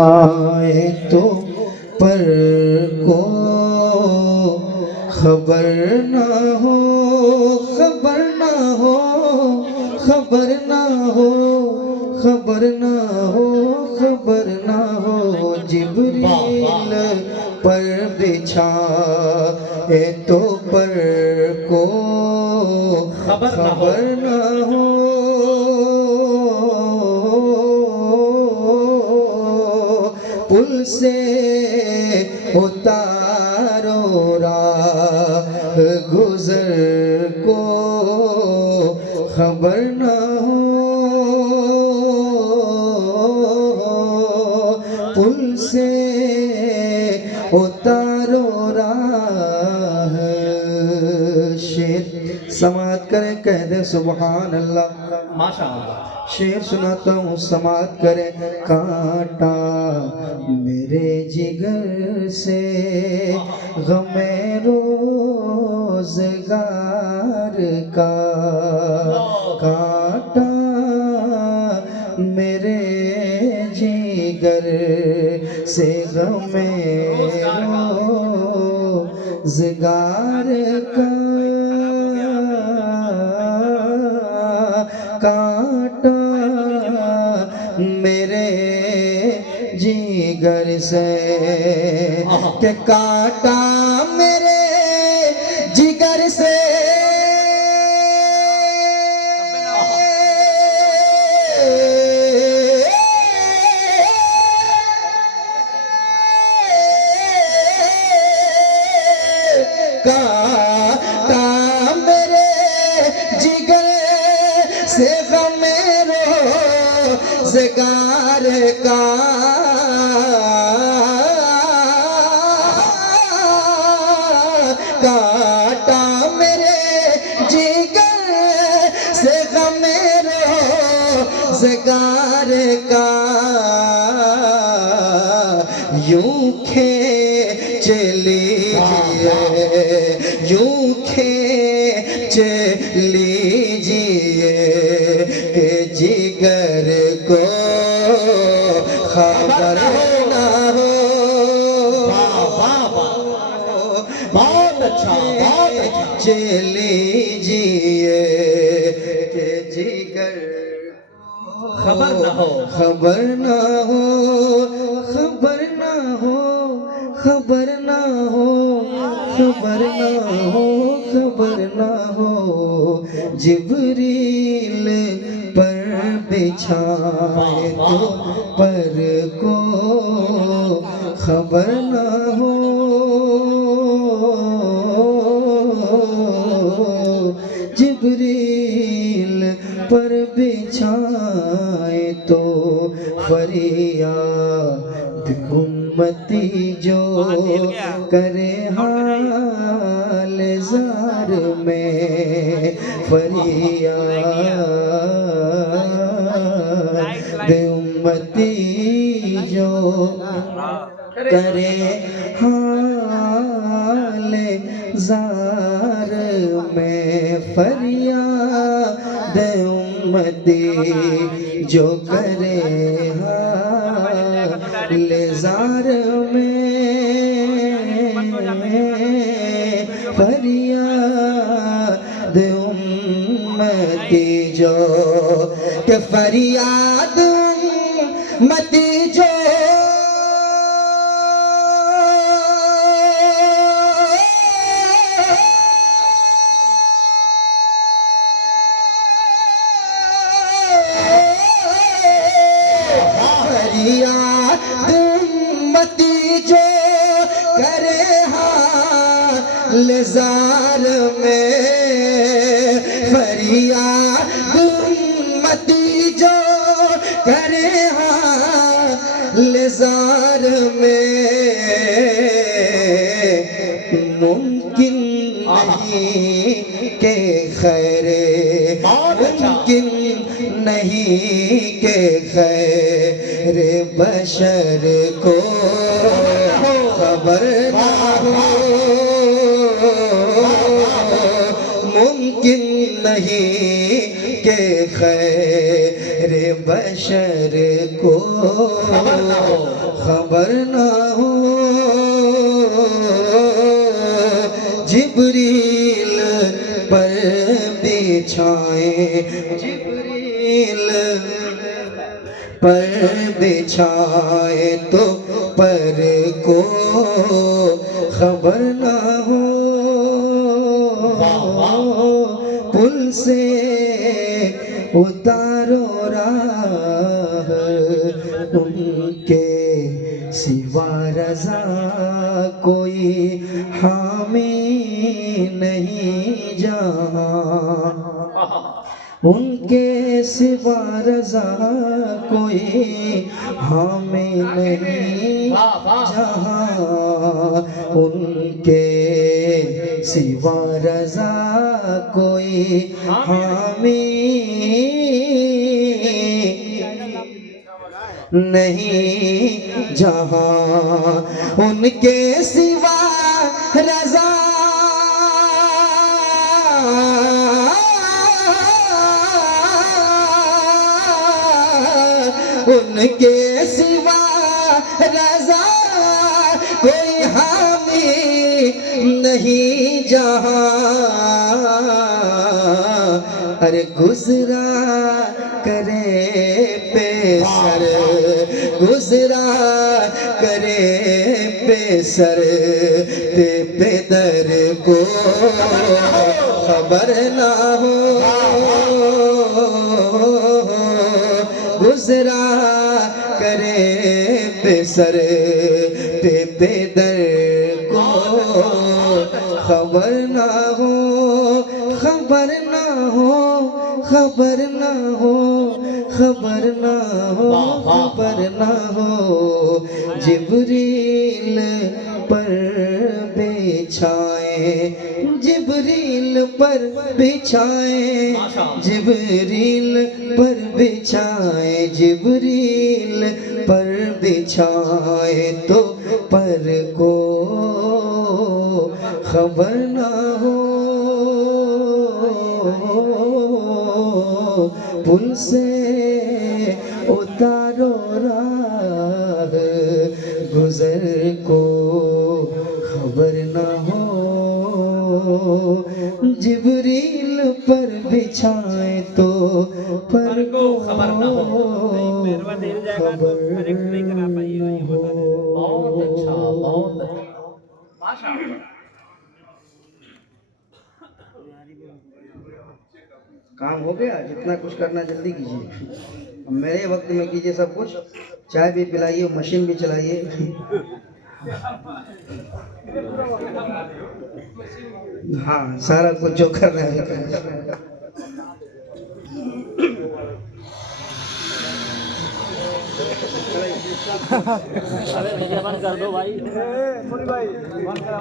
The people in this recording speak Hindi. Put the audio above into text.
आए तो पर को खबर ना हो, खबर ना हो, खबर ना हो, खबर ना हो, खबर ना हो। जिब्रील पर बिछाए तो पर को खबर ना हो। पुल से उतारो राह गुजर को खबर ना हो। पुल से उतारो राह। शेर समात करे कह दे सुभान अल्लाह माशाअल्लाह। शेर सुनाता हूँ समात करे। कांटा मेरे जिगर से गमे रोज़गार का, कांटा मेरे जिगर से गमे रोज़गार का, कांटा मेरे जिगर से के कांटा मेरे जिगर से कांटा मेरे जिगर से गमे रोज़गार का, कांटा मेरे जिगर से गमे रोज़गार का। यूं खींच लीजिए, यूं खींच लीजिए कि जिगर को खबर ना हो। बहुत अच्छा, बहुत अच्छा। लीजिए कि जिगर खबर ना हो, खबर ना हो, खबर ना हो, खबर ना हो, खबर ना हो, खबर ना हो। जिब्रील पर बिछाए तो पर को खबर ना हो। जिब्रील पर बिछाए तो फरियाद उम्मती जो करे हाल ज़ार में, फरियाद उम्मती जो करे हाल ज़ार में, फरियाद उम्मती जो करे हाल ज़ार में, फरियाद उम्मती जो के फरियाद उम्मती जो फरियाद उम्मती जो करे हाल ज़ार में, फरियाद उम्मती जो करे हाल ज़ार में। मुमकिन नहीं के खैरे, मुमकिन नहीं के खैर बशर को खबर ना हो। मुमकिन नहीं के खैर मेरे बशर को खबर ना हो जिब्रील पर बिछाए जिब्रील पर बिछाए तो पर को खबर ना हो पुल से उतारो राह उनके सिवा रज़ा कोई हामी नहीं जहाँ उनके सिवा रज़ा कोई हामी नहीं जहाँ उनके सिवा रज़ा कोई हामी नहीं जहाँ उनके सिवा रज़ा उनके सिवा रज़ा कोई हामी नहीं जहाँ अरे गुज़रा करे पेसर गुज़रा करे पेसर पे दर को खबर ना हो गुज़रा करे पेसर पे दर को खबर ना हो खबर ना हो खबर ना हो खबर ना हो खबर ना हो जिब्रील पर बिछाए जिब्रील पर बिछाए जिब्रील पर बिछाए जिब्रील पर बिछाए तो पर को खबर ना हो पुल से उतारो राह गुजर को खबर ना हो जिब्रील पर बिछाए तो पर को खबर ना हो खबर ना हो बहुत अच्छा बहुत अच्छा माशाअल्लाह काम हो गया जितना कुछ करना जल्दी कीजिए अब मेरे वक्त में कीजिए सब कुछ चाय भी पिलाइए मशीन भी चलाइए हाँ सारा कुछ जो करना है अरे भैया बंद कर दो भाई भाई बंद करा